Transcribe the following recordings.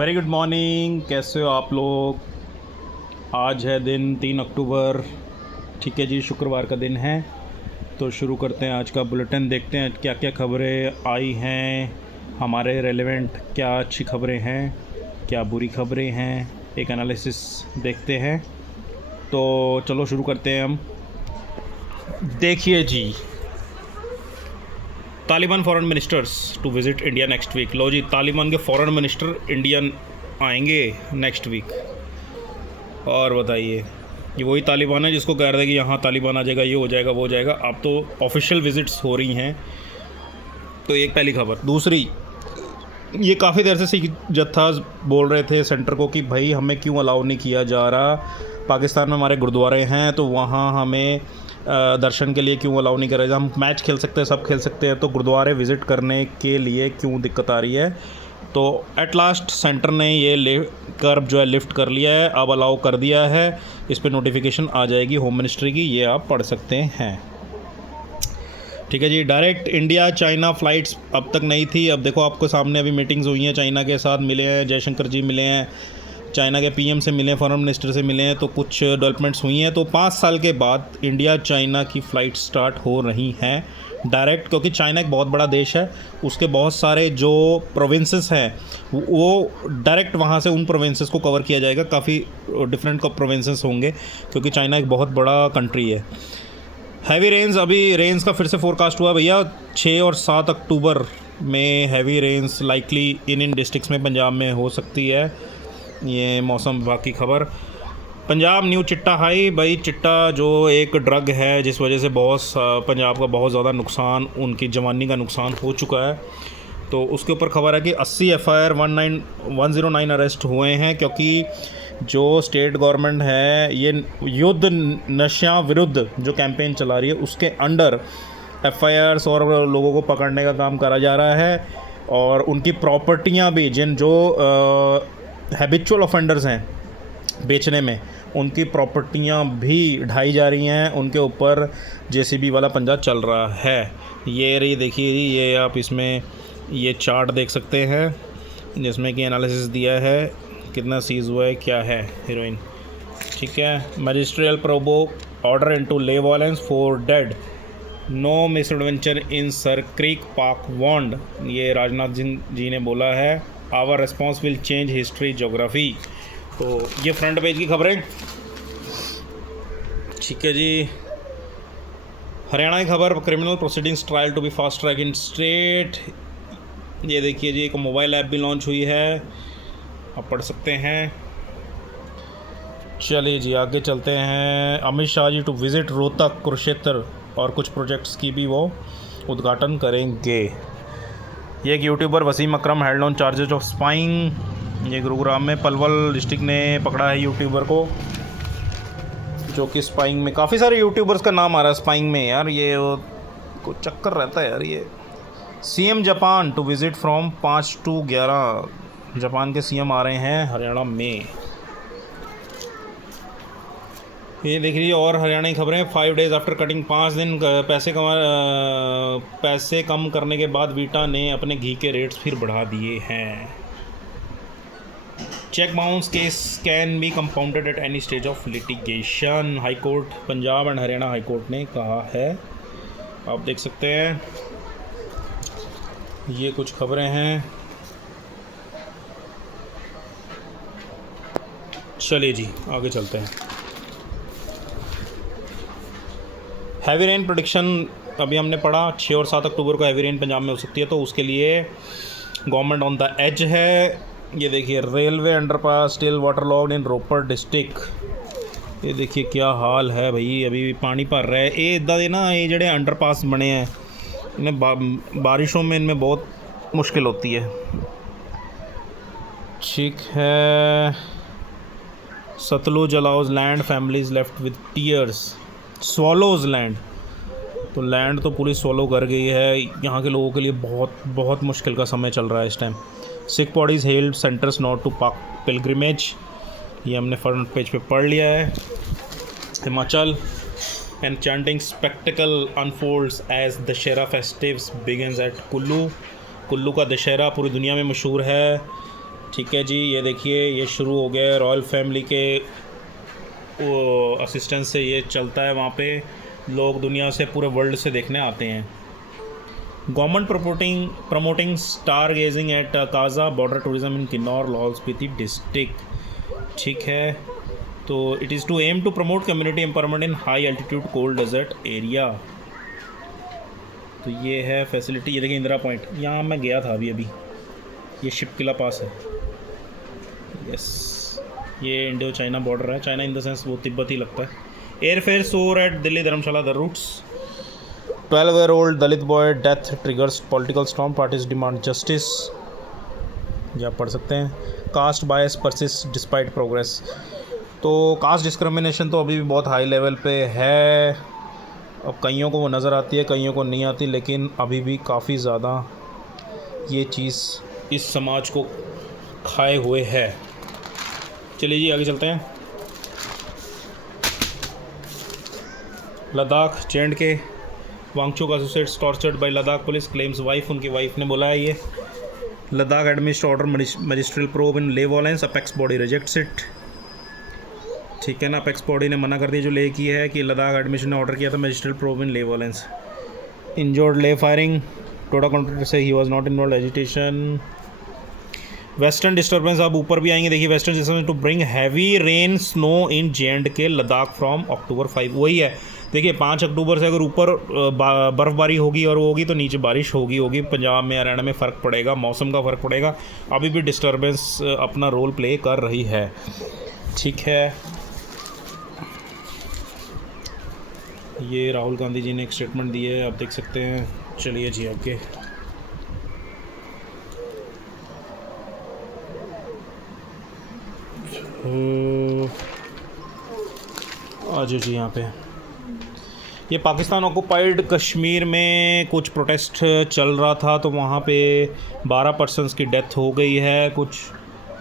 Very good morning. कैसे हो आप लोग? आज है दिन 3 अक्टूबर। ठीक है जी, शुक्रवार का दिन है। तो शुरू करते हैं आज का बुलेटिन। देखते हैं क्या क्या खबरें आई हैं हमारे रेलेवेंट। क्या अच्छी खबरें हैं, क्या बुरी खबरें हैं, एक एनालिसिस देखते हैं। तो चलो शुरू करते हैं हम। देखिए जी, Taliban foreign ministers to visit India next week. लो जी, तालिबान के फॉरेन मिनिस्टर इंडियन आएंगे नेक्स्ट वीक। और बताइए, ये वही तालिबान है जिसको कह रहे थे कि यहाँ तालिबान आ जाएगा, ये हो जाएगा, वो हो जाएगा। अब तो ऑफिशियल विजिट्स हो रही हैं। तो एक पहली खबर। दूसरी, ये काफ़ी देर से सिख जत्था बोल रहे थे सेंटर को कि भाई हमें क्यों अलाउ नहीं किया जा रहा, पाकिस्तान में हमारे गुरुद्वारे हैं तो वहाँ हमें दर्शन के लिए क्यों अलाउ नहीं करा। हम मैच खेल सकते हैं, सब खेल सकते हैं, तो गुरुद्वारे विज़िट करने के लिए क्यों दिक्कत आ रही है। तो एट लास्ट सेंटर ने ये कर्व जो है लिफ्ट कर लिया है, अब अलाउ कर दिया है। इस पर नोटिफिकेशन आ जाएगी होम मिनिस्ट्री की, ये आप पढ़ सकते हैं। ठीक है जी। डायरेक्ट इंडिया चाइना फ़्लाइट्स अब तक नहीं थी। अब देखो, आपको सामने अभी मीटिंग्स हुई हैं, चाइना के साथ मिले हैं, जयशंकर जी मिले हैं, चाइना के पीएम से मिले हैं, फॉरेन मिनिस्टर से मिले हैं, तो कुछ डेवलपमेंट्स हुई हैं। तो 5 साल के बाद इंडिया चाइना की फ़्लाइट स्टार्ट हो रही हैं डायरेक्ट, क्योंकि चाइना एक बहुत बड़ा देश है। उसके बहुत सारे जो प्रोविंसेस हैं वो डायरेक्ट वहाँ से उन प्रोविंसेस को कवर किया जाएगा। काफ़ी डिफरेंट प्रोविंसेस होंगे क्योंकि चाइना एक बहुत बड़ा कंट्री है। हैवी रेंस, अभी रेंस का फिर से फोरकास्ट हुआ भैया। 6 और 7 अक्टूबर में हैवी रेंस लाइकली इन डिस्ट्रिक्ट्स में पंजाब में हो सकती है। ये मौसम विभाग की खबर। पंजाब न्यू चिट्टा हाई। भाई चिट्टा जो एक ड्रग है जिस वजह से पंजाब का बहुत ज़्यादा नुकसान, उनकी जवानी का नुकसान हो चुका है। तो उसके ऊपर खबर है कि 80 FIR 109 अरेस्ट हुए हैं, क्योंकि जो स्टेट गवर्नमेंट है ये युद्ध नशा विरुद्ध जो कैंपेन चला रही है उसके अंडर FIRs और लोगों को पकड़ने का काम करा जा रहा है। और उनकी प्रॉपर्टियां भी, जिन जो हैबिचुअल ऑफेंडर्स हैं बेचने में, उनकी प्रॉपर्टियां भी ढाई जा रही हैं। उनके ऊपर JCB वाला पंजा चल रहा है। ये रही, देखिए ये आप इसमें ये चार्ट देख सकते हैं जिसमें कि एनालिसिस दिया है कितना सीज़ हुआ है, क्या है हीरोइन। ठीक है। Magisterial probe order into Leh violence 4 dead, no misadventure in Sir Creek Pak warned. ये राजनाथ जी ने बोला है। Our response will change history geography. तो ये फ्रंट पेज की खबरें। ठीक है जी। हरियाणा की खबर, criminal proceedings trial to be fast track in state. ये देखिए जी, एक मोबाइल ऐप भी लॉन्च हुई है, आप पढ़ सकते हैं। चलिए जी, आगे चलते हैं। अमित शाह जी टू विज़िट रोहतक, कुरुक्षेत्र और कुछ प्रोजेक्ट्स की भी वो उद्घाटन करेंगे। ये एक YouTuber Waseem Akram held on charges of spying. ये गुरुग्राम में पलवल डिस्ट्रिक्ट ने पकड़ा है यूट्यूबर को, जो कि स्पाइंग में काफ़ी सारे यूट्यूबर्स का नाम आ रहा है स्पाइंग में यार। ये को चक्कर रहता है यार। ये CM Japan to visit from 5 to 11। Japan के CM आ रहे हैं हरियाणा में। ये देख लीजिए और हरियाणा की खबरें। 5 days आफ्टर कटिंग, 5 दिन पैसे कम करने के बाद वीटा ने अपने घी के रेट्स फिर बढ़ा दिए हैं। Cheque bounce case can be compounded at any stage of litigation, high court, Punjab and Haryana high court ने कहा है। आप देख सकते हैं, ये कुछ खबरें हैं। चलिए जी, आगे चलते हैं। हैवी रेन प्रेडिक्शन अभी हमने पढ़ा, 6 और 7 अक्टूबर को हैवी रेन पंजाब में हो सकती है। तो उसके लिए गवर्नमेंट ऑन द एज है। ये देखिए, railway underpass still water logged in Ropar district. ये देखिए क्या हाल है भाई, अभी भी पानी भर रहा है। ये इदा दे ना, ये जड़े अंडरपास बने हैं इन्हें बारिशों में इनमें बहुत मुश्किल होती है। ठीक है। Sutlej allows land families left with tears, swallows land. तो लैंड तो पूरी स्वॉलो कर गई है। यहाँ के लोगों के लिए बहुत बहुत मुश्किल का समय चल रहा है इस time. Sikh bodies held centres not to Pak pilgrimage. ये हमने फ्रंट पेज पे पढ़ लिया है। Himachal, enchanting spectacle unfolds as Dussehra festives begins at Kullu. Kullu का दशहरा पूरी दुनिया में मशहूर है। ठीक है जी, ये देखिए ये शुरू हो गया है। रॉयल फैमिली के असिस्टेंस से ये चलता है, वहाँ पे लोग दुनिया से पूरे वर्ल्ड से देखने आते हैं। Government promoting star gazing at Kaza border tourism in Kinnaur Lahaul Spiti district. ठीक है, तो it is to aim to promote community empowerment in high altitude cold desert area. तो ये है फैसिलिटी। ये देखिए इंदिरा पॉइंट, यहाँ मैं गया था अभी। ये शिप किला पास है। यस, ये इंडो चाइना बॉर्डर है। चाइना इन द सेंस वो तिब्बत ही लगता है। Airfare soar at Delhi Dharamshala the routes. 12-year-old Dalit boy death triggers political storm, parties demand justice. ये आप पढ़ सकते हैं। Caste bias persist despite progress. तो कास्ट डिस्क्रिमिनेशन तो अभी भी बहुत हाई लेवल पे है। अब कईयों को वो नज़र आती है, कईयों को नहीं आती, लेकिन अभी भी काफ़ी ज़्यादा ये चीज़ इस समाज को खाए हुए है। चलिए जी आगे चलते हैं। Ladakh J&K Wangchuk associates tortured by Ladakh police claims wife. उनकी वाइफ ने बोला है ये। Ladakh administer order magisterial probe in Leh violence, apex body rejects it. ठीक है ना, अपेक्स बॉडी ने मना कर दिया जो ले की है कि लद्दाख एडमिशन ने ऑर्डर किया था magisterial probe in Leh violence. Injured Leh firing, टोडा कॉन्ट्रैक्टर से ही was not involve agitation. Western disturbance अब ऊपर भी आएंगे। देखिए western disturbance to bring heavy rain snow in J&K Ladakh from October 5। वही है, देखिए 5 अक्टूबर से अगर ऊपर बर्फ़बारी होगी और वो होगी तो नीचे बारिश होगी। पंजाब में हरियाणा में फ़र्क पड़ेगा, मौसम का फ़र्क पड़ेगा। अभी भी डिस्टर्बेंस अपना रोल प्ले कर रही है। ठीक है, ये राहुल गांधी जी ने एक स्टेटमेंट दी है, आप देख सकते हैं। चलिए जी ओके। आ जाओ जी यहाँ पे। ये पाकिस्तान ऑक्युपाइड कश्मीर में कुछ प्रोटेस्ट चल रहा था, तो वहाँ पे 12 पर्सन्स की डेथ हो गई है कुछ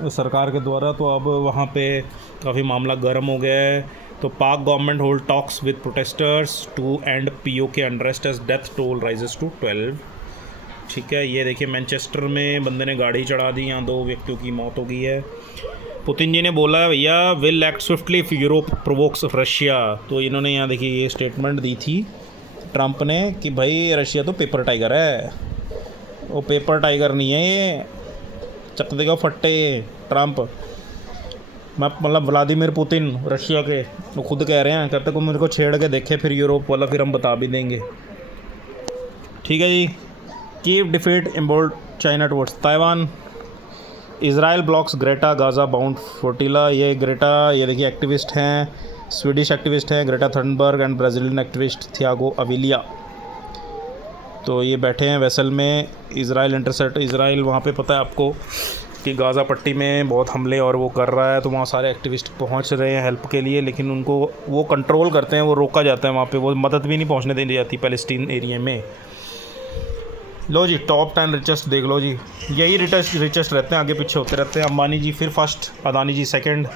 सरकार के द्वारा। तो अब वहाँ पे काफ़ी मामला गर्म हो गया है। तो Pak government hold talks with protesters to end POK unrest as death toll rises to 12। ठीक है, ये देखिए मैनचेस्टर में बंदे ने गाड़ी चढ़ा दी, यहाँ 2 व्यक्तियों की मौत हो गई है। पुतिन जी ने बोला भैया will act swiftly if Europe provokes Russia. तो इन्होंने यहाँ देखिए ये स्टेटमेंट दी थी ट्रंप ने कि भाई रशिया तो पेपर टाइगर है। वो पेपर टाइगर नहीं है, ये चक देगा फट्टे ट्रंप। मैं मतलब व्लादिमीर पुतिन रशिया के वो खुद कह रहे हैं, कहते को मेरे को छेड़ के देखे फिर यूरोप वाला, फिर हम बता भी देंगे। ठीक है जी। Kyiv defeat embolden China towards Taiwan. Israel blocks Greta Gaza bound flotilla. ये ग्रेटा, ये देखिए एक्टिविस्ट हैं, स्वीडिश एक्टिविस्ट हैं Greta Thunberg and Brazilian activist Thiago Avila. तो ये बैठे हैं वेसल में। इज़राइल इंटरसेप्ट, इज़राइल वहाँ पे पता है आपको कि गाज़ा पट्टी में बहुत हमले और वो कर रहा है, तो वहाँ सारे एक्टिविस्ट पहुँच रहे हैं हेल्प के लिए, लेकिन उनको वो कंट्रोल करते हैं, वो रोका जाता है वहाँ पे, वो मदद भी नहीं पहुँचने दी जाती पैलेस्टीन एरिया में। लो जी टॉप 10 रिचेस्ट देख लो जी, यही रिचेस्ट रहते हैं, आगे पीछे होते रहते हैं। अंबानी जी फिर फर्स्ट, अदानी जी सेकंड,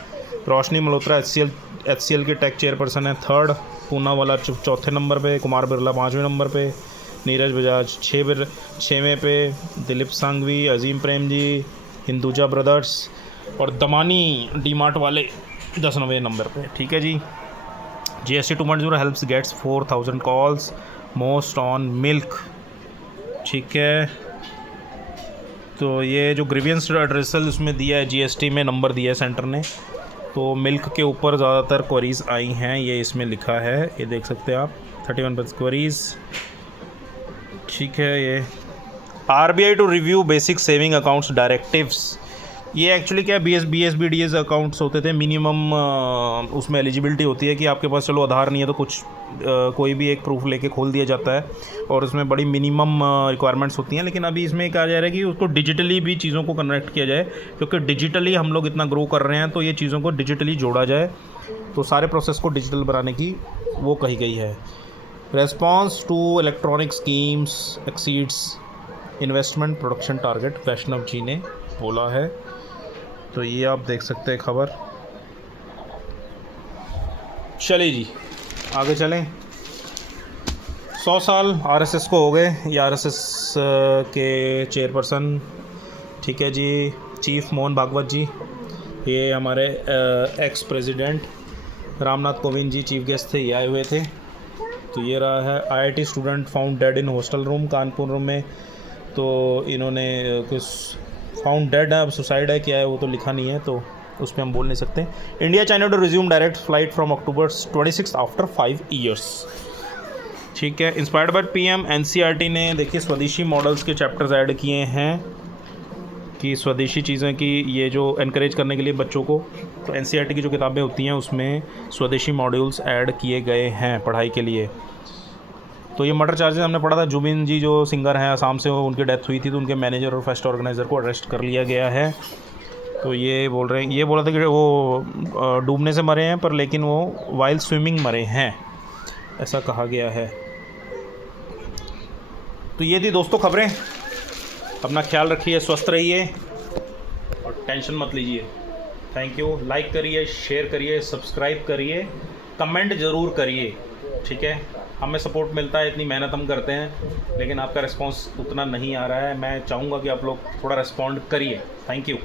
रोशनी मल्होत्रा HCL की टेक चेयरपर्सन है थर्ड, पूनावाला चौथे नंबर पे, कुमार बिरला 5वें नंबर पे, नीरज बजाज 6वें पे, दिलीप सांघवी, अजीम प्रेम जी, हिंदुजा ब्रदर्स और दमानी डीमार्ट वाले 10वें नंबर पे। ठीक है जी। GST 2.0 helps gets 4000 calls most on milk. ठीक है, तो ये जो ग्रीवियंस एड्रेसल उसमें दिया है GST में नंबर दिया है सेंटर ने, तो मिल्क के ऊपर ज़्यादातर क्वेरीज़ आई हैं, ये इसमें लिखा है, ये देख सकते हैं आप 31% क्वेरीज़। ठीक है, ये RBI to review basic saving accounts directives. ये एक्चुअली क्या है, BSBDS अकाउंट्स होते थे मिनिमम, उसमें एलिजिबिलिटी होती है कि आपके पास चलो आधार नहीं है तो कुछ कोई भी एक प्रूफ लेके खोल दिया जाता है, और उसमें बड़ी मिनिमम रिक्वायरमेंट्स होती हैं। लेकिन अभी इसमें कहा जा रहा है कि उसको डिजिटली भी चीज़ों को कनेक्ट किया जाए, क्योंकि डिजिटली हम लोग इतना ग्रो कर रहे हैं, तो ये चीज़ों को डिजिटली जोड़ा जाए, तो सारे प्रोसेस को डिजिटल बनाने की वो कही गई है। Response to electronic schemes exceeds investment production target, Vaishnaw ji ने बोला है। तो ये आप देख सकते हैं खबर। चलिए जी आगे चलें। 100 साल RSS को हो गए, ये RSS के चेयरपर्सन। ठीक है जी, चीफ मोहन भागवत जी, ये हमारे ex president Ramnath Kovind ji chief guest थे, ये आए हुए थे। तो ये रहा है IIT student found dead in hostel room Kanpur में। तो इन्होंने कुछ फाउंड डेड है, अब सुसाइड है क्या है वो तो लिखा नहीं है, तो उस पर हम बोल नहीं सकते। India China to resume direct flight from October 26 after 5 years. ठीक है। इंस्पायर्ड बाय PM, NCERT ने देखिए स्वदेशी मॉडल्स के चैप्टर्स ऐड किए हैं कि स्वदेशी चीज़ें की ये जो एनकरेज करने के लिए बच्चों को, तो NCERT की जो किताबें होती हैं उसमें स्वदेशी मॉड्यूल्स ऐड किए गए हैं पढ़ाई के लिए। तो ये मर्डर चार्जेस हमने पढ़ा था, जुबिन जी जो सिंगर हैं आसाम से, वो उनकी डेथ हुई थी तो उनके मैनेजर और फेस्ट ऑर्गेनाइज़र को अरेस्ट कर लिया गया है। तो ये बोल रहे हैं, ये बोला था कि वो डूबने से मरे हैं, पर लेकिन वो वाइल्ड स्विमिंग मरे हैं, ऐसा कहा गया है। तो ये थी दोस्तों खबरें। अपना ख्याल रखिए, स्वस्थ रहिए और टेंशन मत लीजिए। Thank you. लाइक करिए, शेयर करिए, सब्सक्राइब करिए, कमेंट ज़रूर करिए। ठीक है, हमें सपोर्ट मिलता है, इतनी मेहनत हम करते हैं, लेकिन आपका रिस्पांस उतना नहीं आ रहा है। मैं चाहूँगा कि आप लोग थोड़ा रिस्पॉन्ड करिए। Thank you.